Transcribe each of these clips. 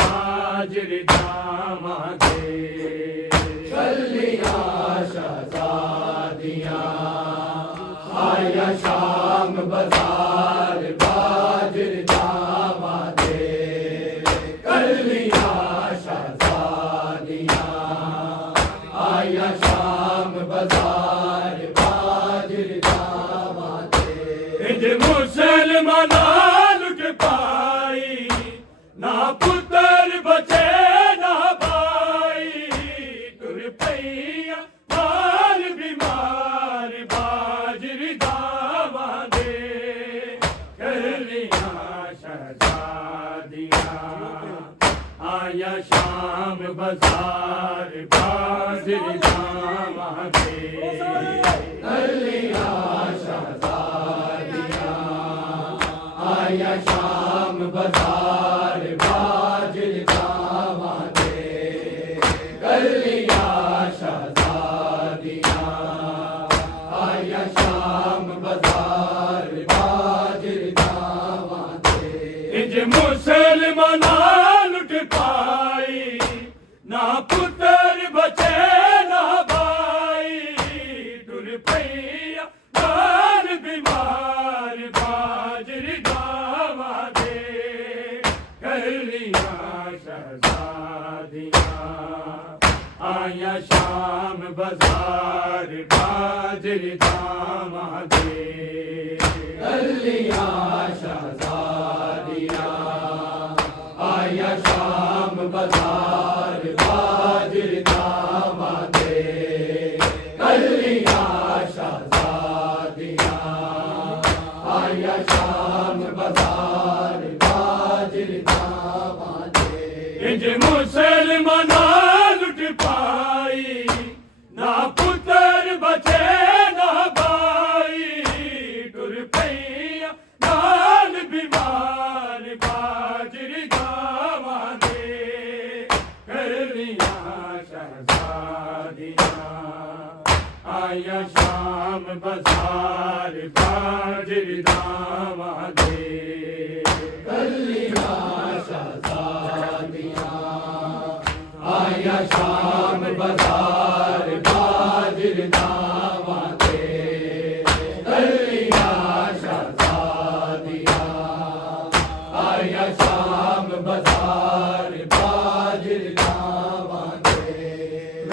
बाजरी दामा दे कलियां शहजादियां आया शाम बाजार बाजरी दामा दे कलियां शहजादियां आया शाम बाजार बाजरी दामा दे मुसलमाना लुट पाई ना पुत्र बचे ना भाई तुर पैया मार बीमार बाजरी दावा दे कलियां शहजादियां आया शाम बाजार बाजरी दावा दे कलियां शहजादियां आया शाम बाजार बाजरी दावा दे कलियां शहजादियां आया शाम बाजार बाजरी दावा दे मुसलमाना लुट पाई ना पुत्र बचे ना भाई टुर पैया मार बीमार बाजरी दावा दे कलियां शहजादियां आया शाम बाजार बाजरी दावा दे कलियां शहजादियां आया शाम बाजार बाजरी दावा दे कलियां शहजादियां आया शाम बाजार बाजरी दावा दे मुसलमाना लुट पाई ना पुत्र बचे ना भाई टुर पैया नाल बीमार बाजरी दावा दे कलियां शहजादियां आया शाम बाजार बाजरी दावा दे कलियां शहजादियां आया शाम बाजार बाजरी दावा दे कलियां शहजादियां आया शाम बाजार बाजरी दावा दे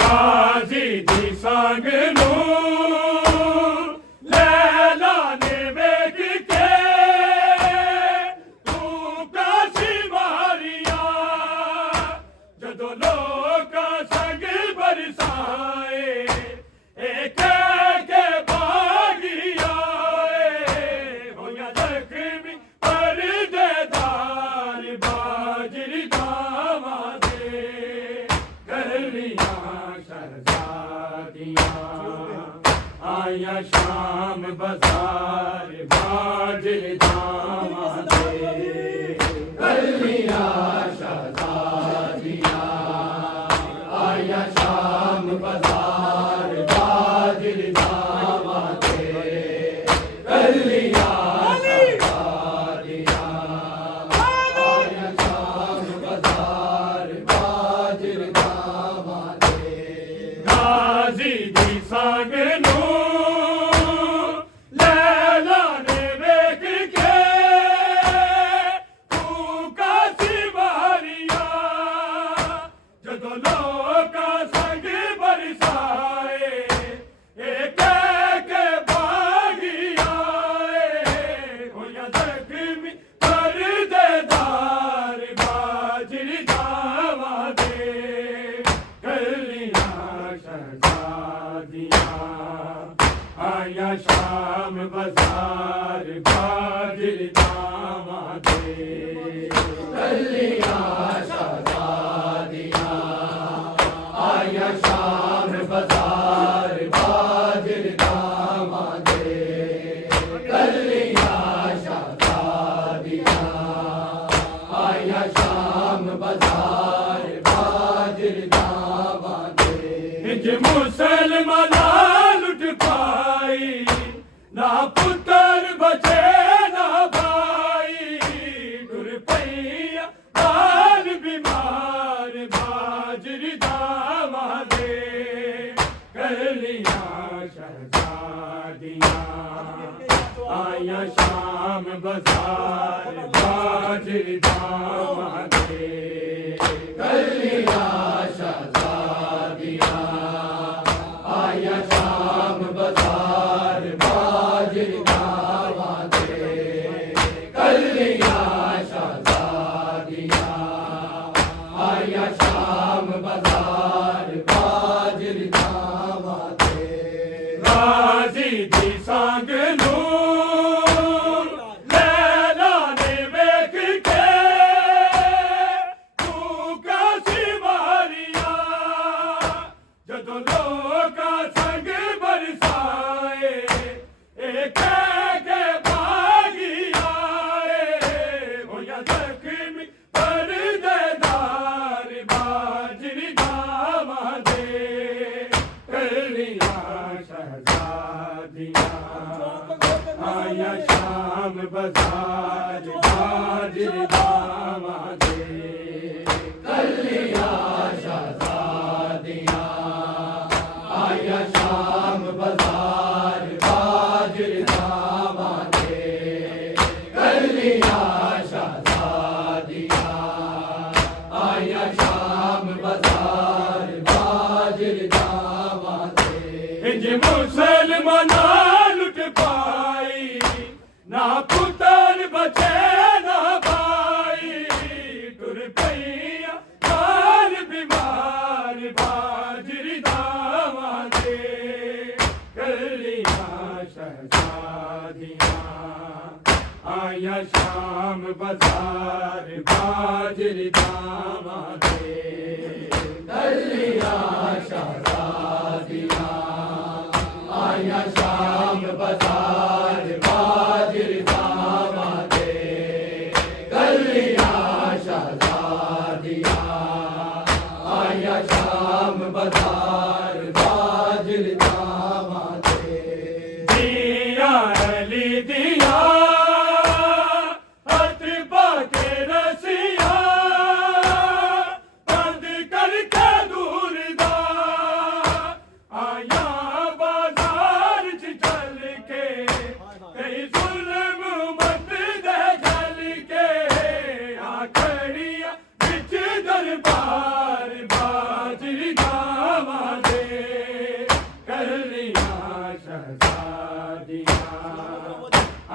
राजी दी संग नू लैला ने वेख के तू काशी मारिया जदों लोका संग बरसाए एक के भागिया होया जख्मी परदेदार बाजरी दावा दे कलियां शहजादियां आया शाम बाजार बाजरी दावा दे कलियां शहजादियां आया शाम बाजार बाजरी दावा दे कलियां शहजादियां आया शाम बाजार बाजरी दावा दे राजी दी संग नू लैला ने वेख के तू काशी मारिया जदों लोका संग बरसाए एक के भागिया होया जख्मी परदेदार बाजरी दावा दे कलियां शहजादियां आया शाम बाजार बाजरी दावा दे कलियां शहजादियां आया शाम बाजार बाजरी दावा दे कलियां शहजादियां आया शाम बाजार बाजरी दावा दे मुसलमाना लुट पाई ना पुत्र बचे ना भाई टुर पैया मार बीमार आया शाम बाजार बाजरी दावा दे राजी दी सांग नू लैला ने वेख के तू कासी मारिया जदों लोका संग बरसाए एक के भागी आए होया जख्मी परदेदार बाजरी दावा दे कलियां शहजादियां आया शाम बाजार बाजरी दावा दे कलिया शहजादियां आया शाम बाजार बाजरी दावा दे कलिया शहजादियां आया शाम बाजार बाजरी दावा दे इंज मुसलमाना लुट पाई ना पुत्र बचे ना भाई टुर पैया काल बीमार बाजरी दावा दे कलियां शहजादियां आया शाम बाजार बाजरी दावा दे कलिया शहजादियां आया शाम बाजार बाजरी दावा दे कलिया शहजादियां आया शाम बाजार बाजरी दावा दे दिया अली दिया हाथ पाके रसिया बंद करके दूर दा आया बाजार च चल के कई जुल्म मत दे जल के आखड़िया बिच दरबार बाजरी दावा दे कलियां शहजादियां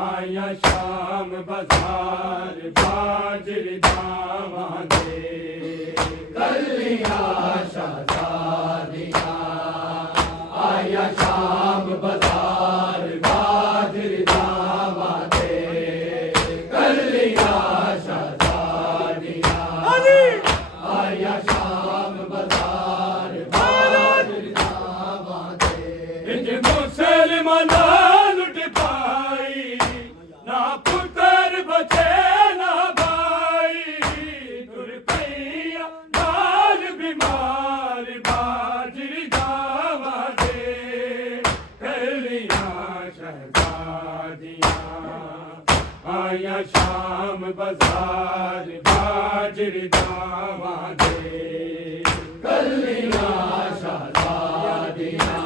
आया शाम बाजार बाजरी दावा दे कलिया शहजादियां आया शाम बाजार बाजरी दावा दे कलिया शहजादियां आया शाम बाजार बाजरी दावा दे इंज मुसलमाना लुट पाई ना पुत्र बचे ना भाई तुर पैया लाल बीमार बाजरी दावा दे कलियां शहजादियां आया शाम बाजार बाजरी दावा दे कलिया शहजादियां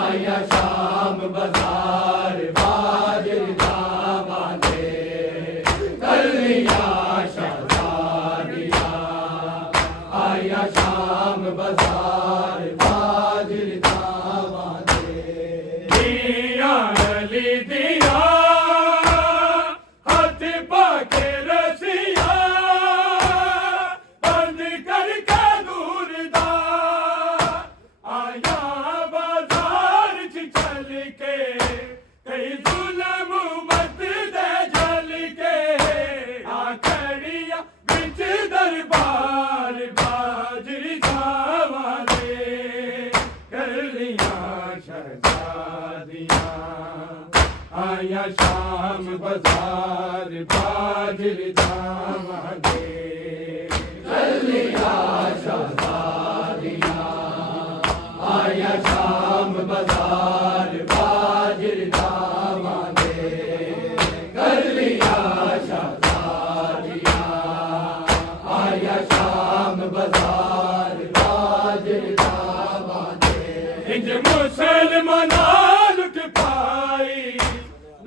आया शाम बाजार बाजरी दावा दे कलिया शहजादियां आया शाम बाजार बाजरी दावा दे दिया अली दिया हाथ पाके रसिया बंद करके दूर दा आया बाजार च चल के कई जुल्म मत दे जल के आखड़िया बिच दरबार बाजरी दावा दे कलियां शहजादियां आया शाम बाजार बाजरी दावा दे कलिया शहजादियां आया शाम बाजार बाजरी दावा दे कलिया शहजादियां आया शाम बाजार बाजरी दावा दे इंज मुसलमाना लुट पाई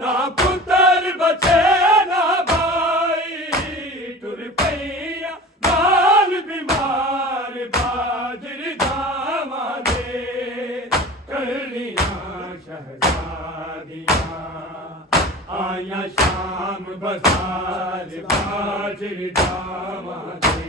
ना पुत्र बचे ना भाई टुर पैया लाल बीमार बाजरी दावा दे कलियां शहजादियां आया शाम बाजार बाजरी दावा दे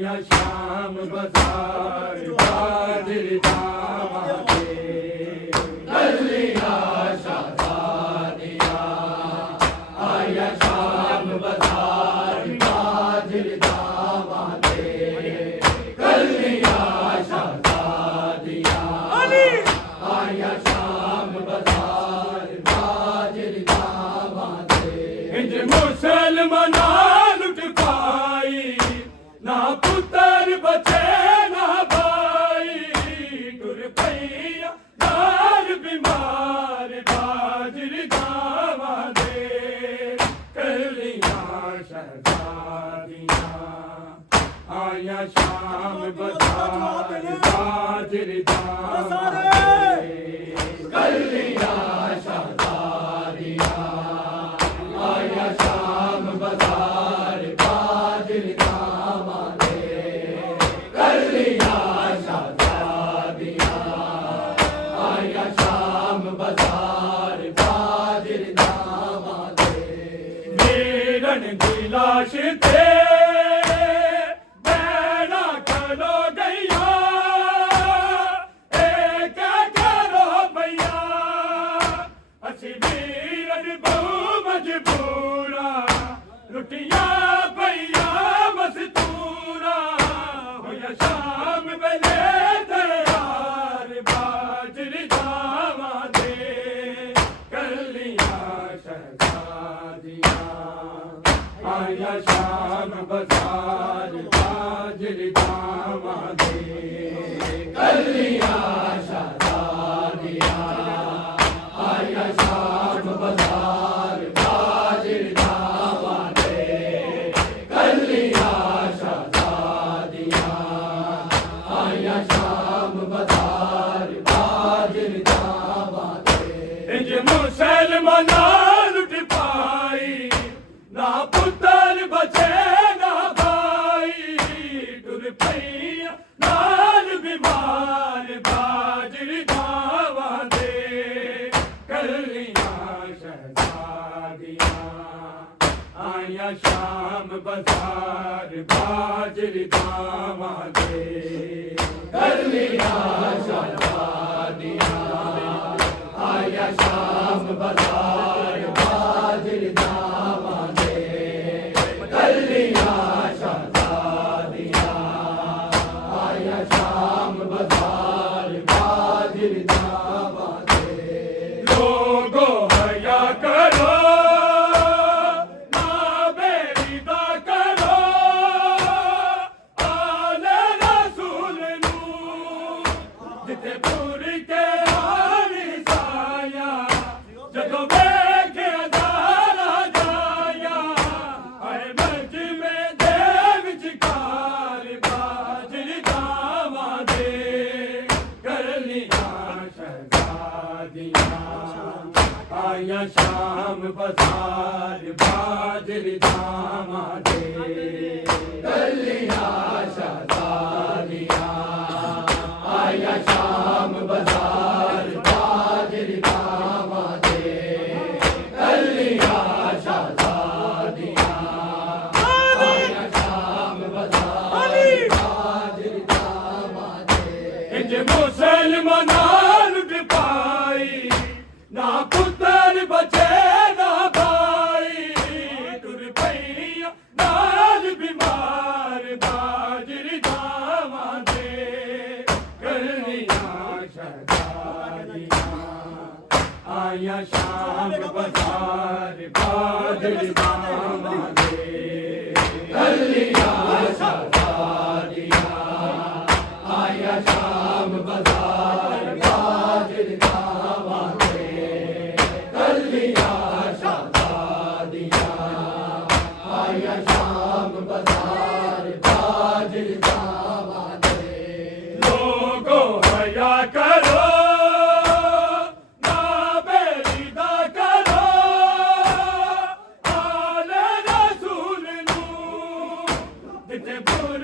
आया शाम बाजार बाजरे दावादे गलियां शादियां आया शाम बाजार बाजरे दावादे गलियां शादियां आया शाम बाजार बाजरे दावादे इंज मुसलमाना लुट पाई ना पुत्र बचे ना भाई टुर पैया नार बीमार बाजरी दावा दे कलियां शहजादियां आया शाम बाजार बाजरी दावा दे गलियां शादियां आया शाम बाजार बाजरे दावादे गलियां शादियां आया शाम बाजार बाजरे दावादे वीरन की लाश थे बैना खलो गैया एक करो भैया असी वीरन बहु मजबूरा लुटिया भैया मस्तूरा होया शाम बेले तैयार बाजरी दावा दे कलियां शहजादियां आया शाम बाजार बाजरी दावा दे गलियां शादियां आया शाम बाजार बाजरे दावादे गलियां शादियां आया शाम बाजार बाजरे दावादे इंज मुसलमाना लुट पाई ना पुत्र बचे ना भाई टुर पैया नाल बीमार बाजरी दावा दे कलियां शहजादियां आया शाम बाजार बाजरी दावा दे गलियां शादियां आया शाम बाजार बाजरे दावादे गलियां शादियां आया शाम बाजार बाजरे दावादे लोगो हया करो ना बेरीदा करो आले रसूल नू जिथे पूरी के आनी साया जदों वेखे अदारा जाया आए मज में दे विचकार बाजरी दावा दे गलियां शहजादियां आया शाम बाजार बाजरी दावा दे गलियां शादियां आया शाम बाजार बाजरे दावादे गलियां शादियां आया शाम बाजार बाजरे दावादे इंज मुसलमाना लुट पाई ना पुत्र बचे ना भाई टुर पैया नाल बीमार बाजरी दावा दे गलियां शहजादियां आया शाम बाजार बाजरी दावा दे गलियां शादियां आया शाम बाजार बाजरे दावादे गलियां शादियां आया शाम बाजार बाजरे दावादे लोगो हया करो ना बेरीदा करो आले रसूल नू जिथे पूरी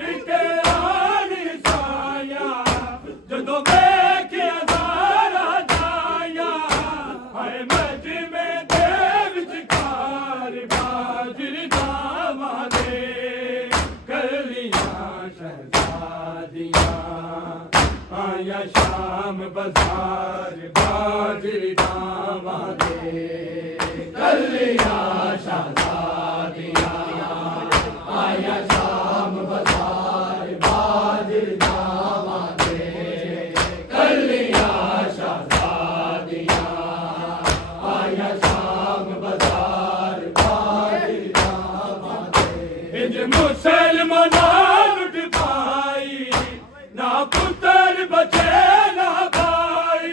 कलियां शहजादियां आया शाम बाजार बाजिर जावा दे कलियां शहजादियां आया शाम बाजार बाजिर जावा दे इंज मुसलमाना लुट पाई ना पुत्र बचे ना भाई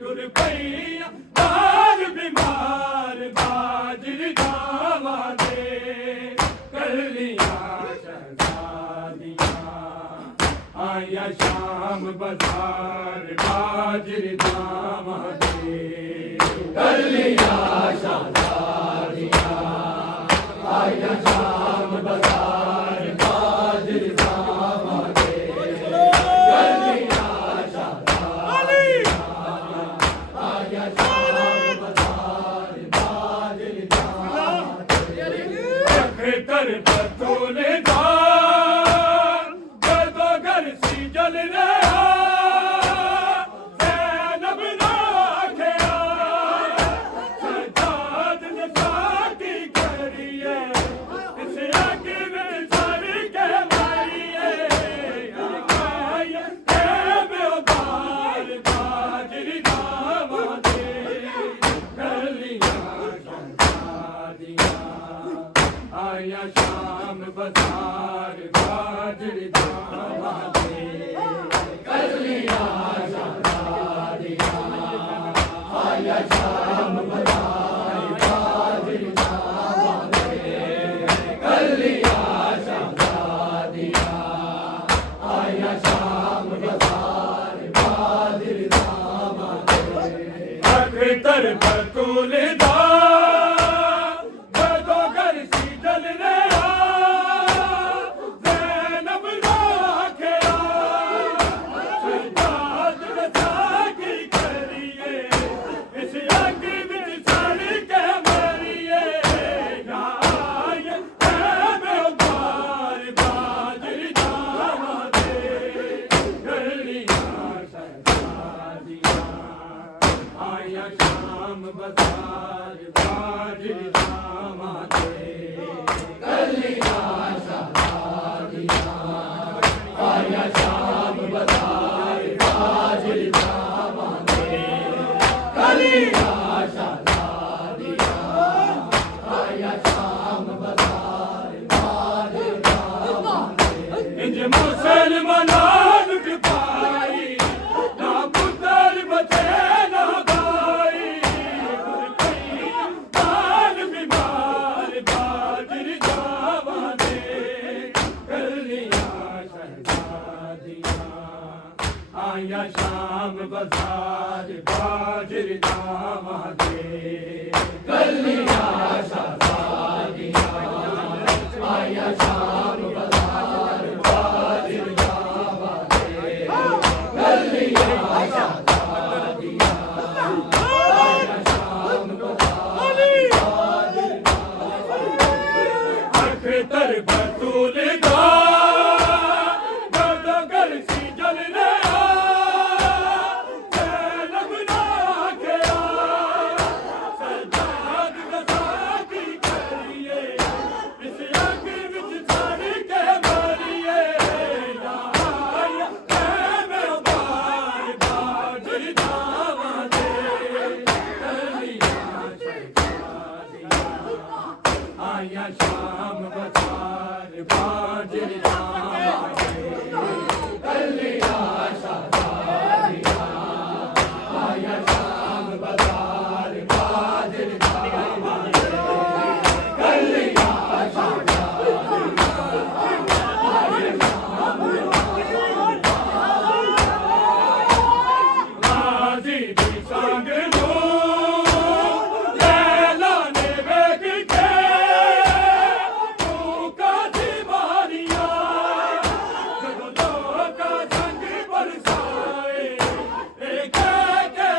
टुर पईया बार बीमार बाजिर जावा दे कलियां शहजादियां आया शाम बाजार बाजिर जावा दे कलियां शहजादियां आया शाम बाजार बाजिर जावा दे कलियां शहजादियां आया शाम बाजार बाजिर जावा दे अखतर बतूल दा गदो घर सी जल रहा ज़ैनब ना आखिया सजाद ने साथी करिए इस आग में सड़ के मारिए आया है बेदार बाजिर जावा दे कलियां शहजादियां आया शाम बाजार बाजिर जावा दे कलियां शहजादियां आया शाम बाजार बाजिर जावा दे कलियां शहजादियां आया शाम बाजार बाजिर जावा दे अखतर बतूल दा गदो घर सी जल रहा ज़ैनब ना आखिया सजाद ने साथी करिए इस आग में सड़ के मारिए आया है बेदार बाजिर जावा दे कलियां शहजादियां आया शाम बाजार बाजिर जावा दे कलियां शहजादियां आया शाम बाजार बाजिर जावा दे कलियां शहजादियां आया शाम बाजार बाजिर जावा दे इंज मुसलमाना लुट पाई ना पुत्र बचे ना भाई बाल बीमार बाजिर जावा दे कलियां शहजादियां आया शाम बाजार बाजिर जावा दे कलियां शहजादियां आया शाम बाजार बाजिर जावा दे कलियां शहजादियां आया शाम बाजार बाजिर अखतर बतूल दा गदो घर सी जल रहा ज़ैनब ना आखिया सजाद ने साथी करिए इस आग में सड़ के मारिए आया है बेदार बाजिर जावा दे कलियां शहजादियां आया शाम बाजार बाजिर जावा दे कलियां शहजादियां आया शाम बाजार बाजिर जावा दे कलियां शहजादियां आया शाम गाजी दी संग नो लैला ने वेख के तू काजी मारिया जदों लोका संग बरसाए एक के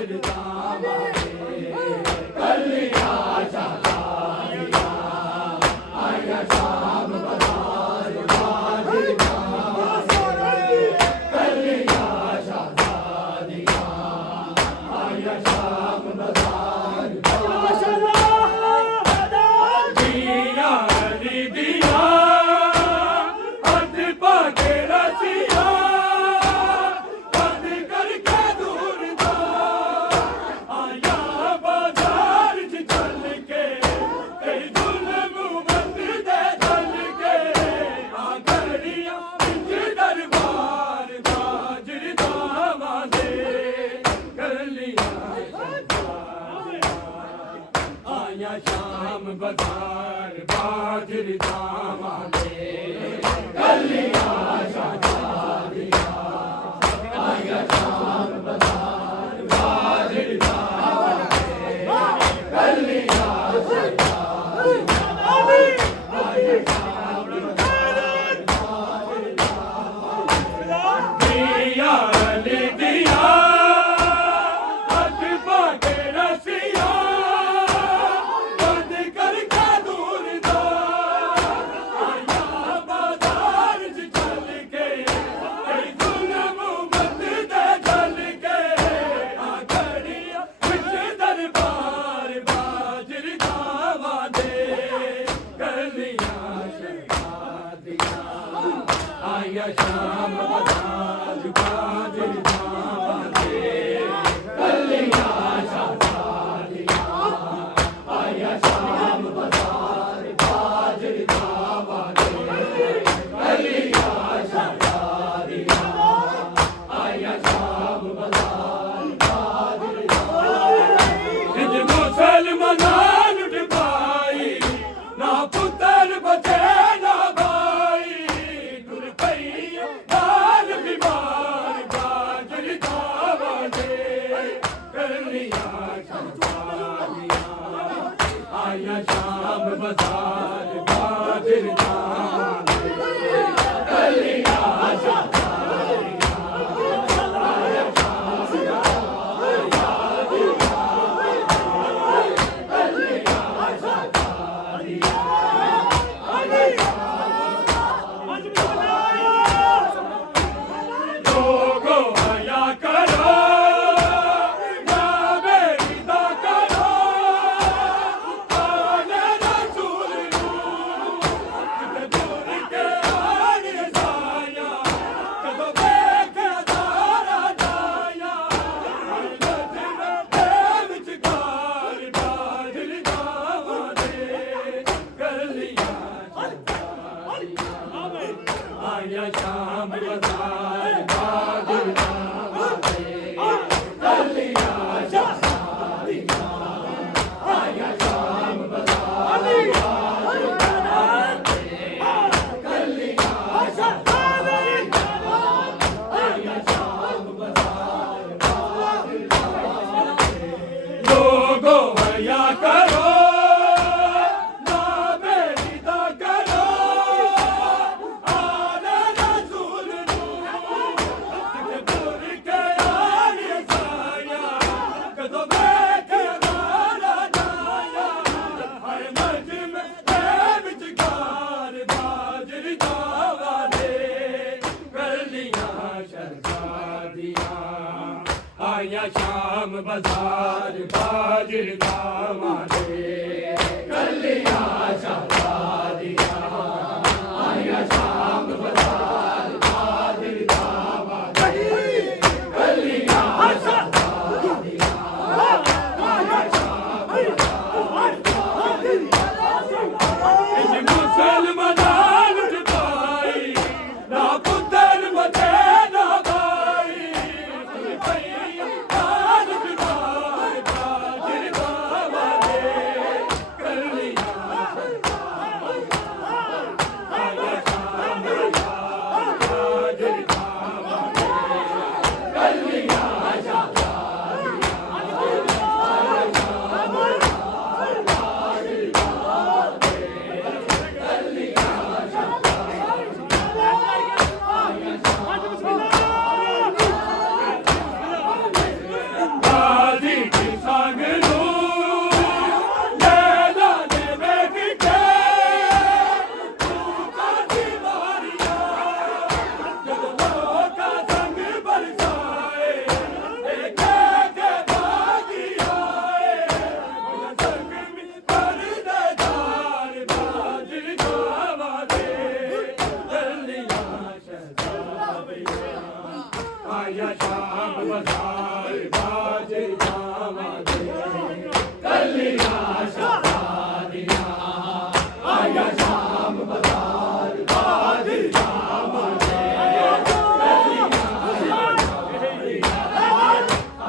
बाजिर दामादे कलिया शादिया आया शाम बाजार बाजिर दामादे कलिया शादिया आया शाम बाजार दिया अली दिया हाथ पाके रसिया बंद करके दूर दा आया बाजार च चल के कई जुल्म बंद दे चल के आ घड़िया बिच दरबार बाजिर दामादे कलिया आया शाम बाजार बाजिर दामादे कलिया शादिया आया शाम बाजार बाजिर दामादे कलिया दिया अली दिया हाथ पाके रसिया बंद करके दूर दा आया बाजार च चल के कई जुल्म बंद दे चल के आ घड़िया बिच दरबार बाजिर दामादे कलिया शादिया आया शाम बाजार बाजिर दामादे कलिया शादिया आया शाम बाजार बाजिर दामादे कलिया शादिया आया शाम बाजार बाजिर निज मुसलमान लुट पाई ना पुत्र बचे ना भाई तुर पई लाल बीमार बाजिर दामादे कलिया शादिया आया शाम बाजार बाजिर दामादे कलिया लोगो आया करो ना बेरी दा करो आले रसूल किते दूर के आने साया कदों देखे दारा जाया विच गार बाजिर दामादे कलिया आया शाम बाजार बाजिर दामादे कलिया शादिया आया शाम बाजार कलिया आया शाम बाजार लोगो आया करो ना बेरी दा करो आले रसूल किते दूर के आने साया कदों देखे दारा जाया हर मजमे दे विच गार बाजिर दामादे कलिया शादिया आया शाम बाजार बाजिर दामादे कलिया शादिया आया शाम बाजार बाजिर दामादे कलिया शादिया आया शाम निज मुसलमान लुट पाई ना पुत्र बचे ना भाई तुर पई लाल बीमार बाजिर दामादे कलिया दे कलियां शादियां आया शाम बाजार बादल जाम दे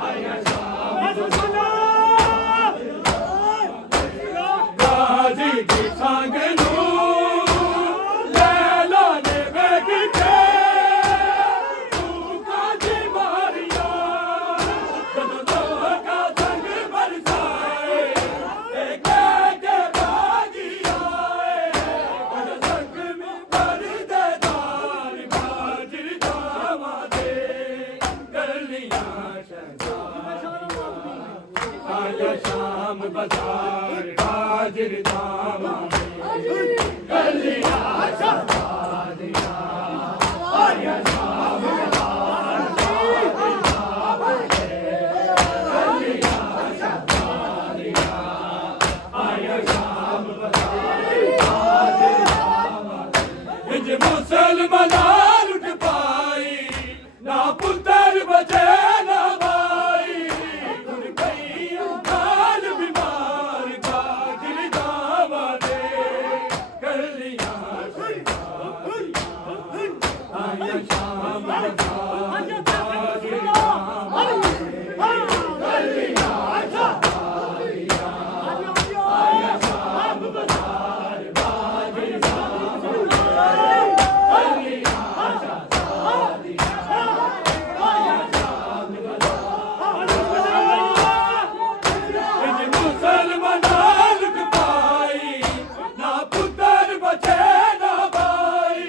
आया शाम गाजी की संग शाम बाजार बाजर दाम कलियां शादियां आया शाम बाजार कलियां शादियां आया शाम बाजार इज मुसलमान लुट पाई ना पुत्र बचे ना भाई तुर गई काल बीमार बादल दावा दे कलियां आया शाम बाजार बादल दावा कलियां शादियां आया शाम बाजार बादल दावा कलियां शादियां आया शाम मुसलमान लुट पाई ना पुत्र बचे ना भाई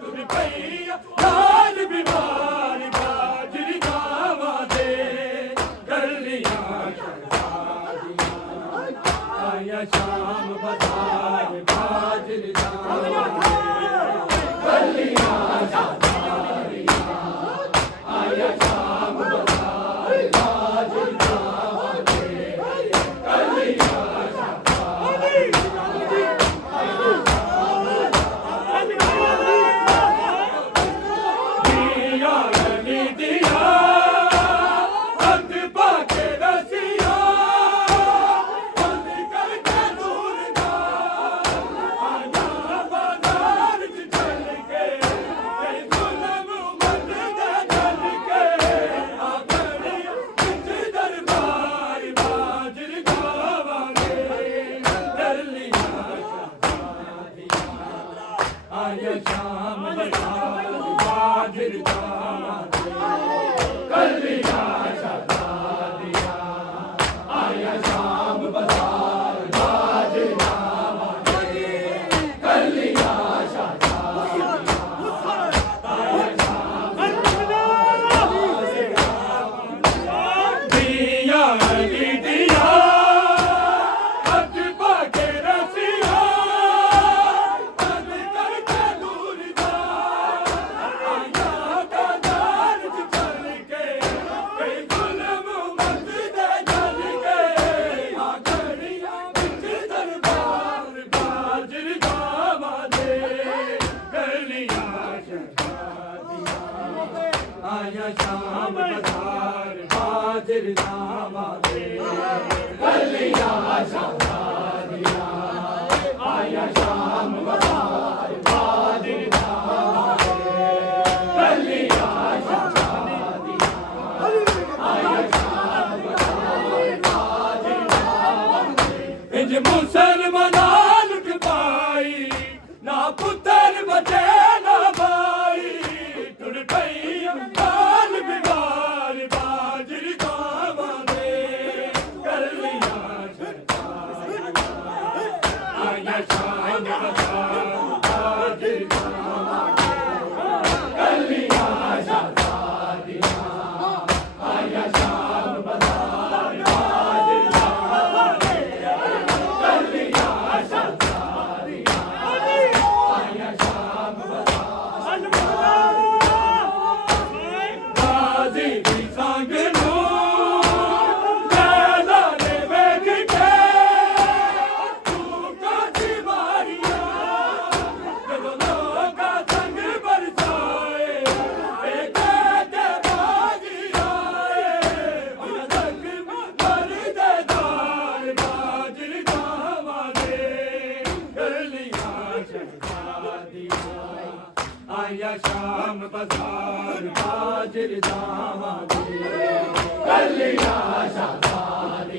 तुर गई काल बीमार बादल दावा दे कलियां शादियां आया शाम बाजार बादल दावा कलियां शादियां आया शाम बाजार बादल दावा दे कलियां दिया गली दिया हद पाके रसिया बंद करके दूर जा आया बाजार चल के जुल्म मत दे चल के आखरी दरबार बाजर गावा दे कलियां आया शाम बाजार बाजर गावा दे कलियां शादियां आया शाम बाजार बाजर गावा दे कलियां शादियां आया शाम दिया गली दिया हद पाके रसिया बंद करके दूर जा आया बाजार चल के जुल्म मत दे चल के आखरी दरबार बाजर गावा दे कलियां शादियां आया शाम बाजार बाजर दावा दे कलियां शादियां आया शाम बाजार बाजर दावा दे कलियां शादियां आया शाम बाजार बाजर दावा दे इंज मुसलमान लुट पाई ना पुत्र बचे ना भाई तुर गई काल बीमार बाजर दावा दे कलियां आया शाम बाजार बाजर दावा दे कलियां शादियां आया शाम बाजार बाजर दावा दे कलियां बाजार हाजिर जावांगे कलिया शादार